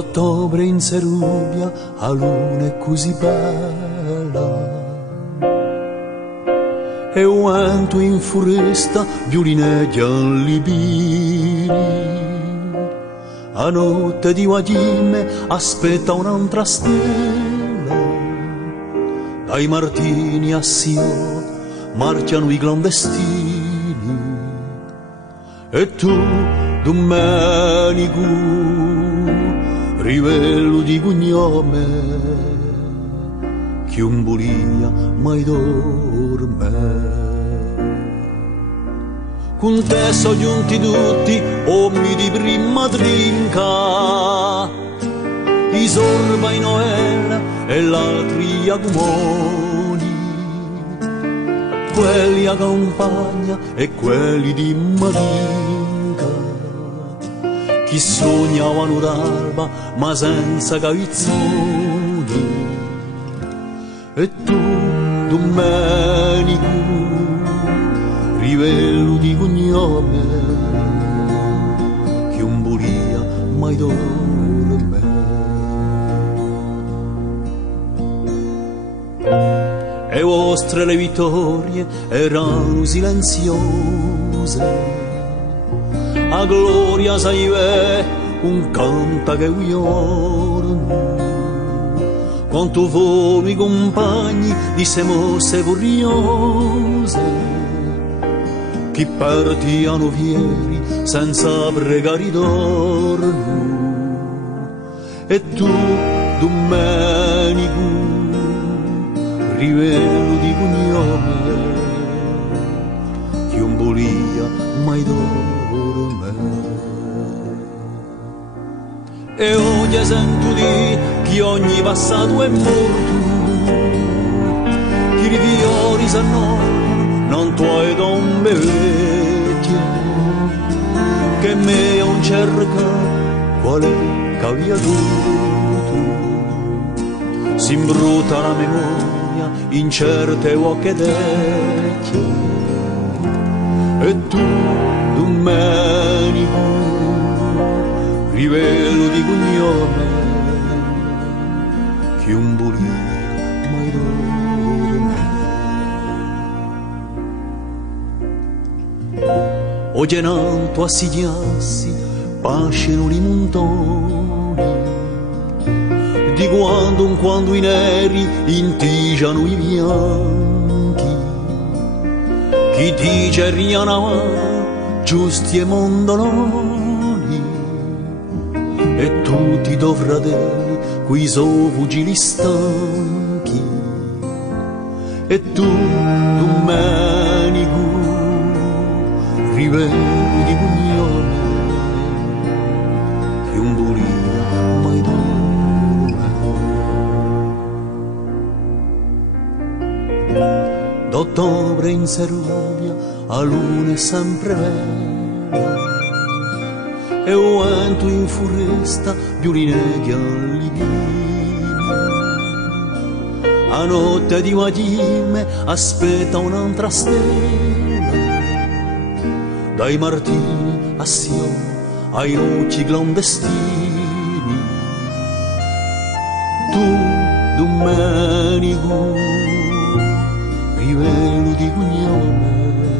D'ottobre in Serbia a luna è così bella e un vento in foresta violineggia libini. A notte di Guadime aspetta un'altra stella, dai Martini a Sio marciano i clandestini e tu, Domenico, rivello di cognome, chi un bulia mai dorme. Con te sono giunti tutti uomini di prima trinca, i sorba in Noella e l'altri agumoni, quelli a campagna e quelli di Marinca, chi sognavano d'alba ma senza cavizzoni. E tu, Domenico, rivello di cognome, chi un bulia mai dorme. E vostre le vittorie erano silenziose, a gloria saive un canta che giorno, con tu voi compagni di se mosse furiose, chi partiano fieri senza pregare d'orno. E tu, Domenico, rivello di cognome, chi un bulia mai dorme. E oggi sento di che ogni passato è morto, che i fiori s'annoiano, non tuoi tombe vecchie, che me non cerca quale cavia tutto, si imbruta la memoria in certe ocche vecchie. E tu, Domenico, rivello di cognome, chi un bulia mai dorme. O genanto assidiassi pasceno i montoni, di quando i neri intigiano i bianchi, chi dice rianava giusti e mondoloni, e tutti i tuoi fratelli qui sono fuggili stanchi. E tu, Domenico, rivello di cognome, chi un bulia mai dorme. D'ottobre in Serbia a luna è sempre bella, e un vento in foresta violineggia libini. A notte di Guadime aspetta un'altra stella, dai Martini a Sio ai noci clandestini. Tu, Domenico, rivello di cognome,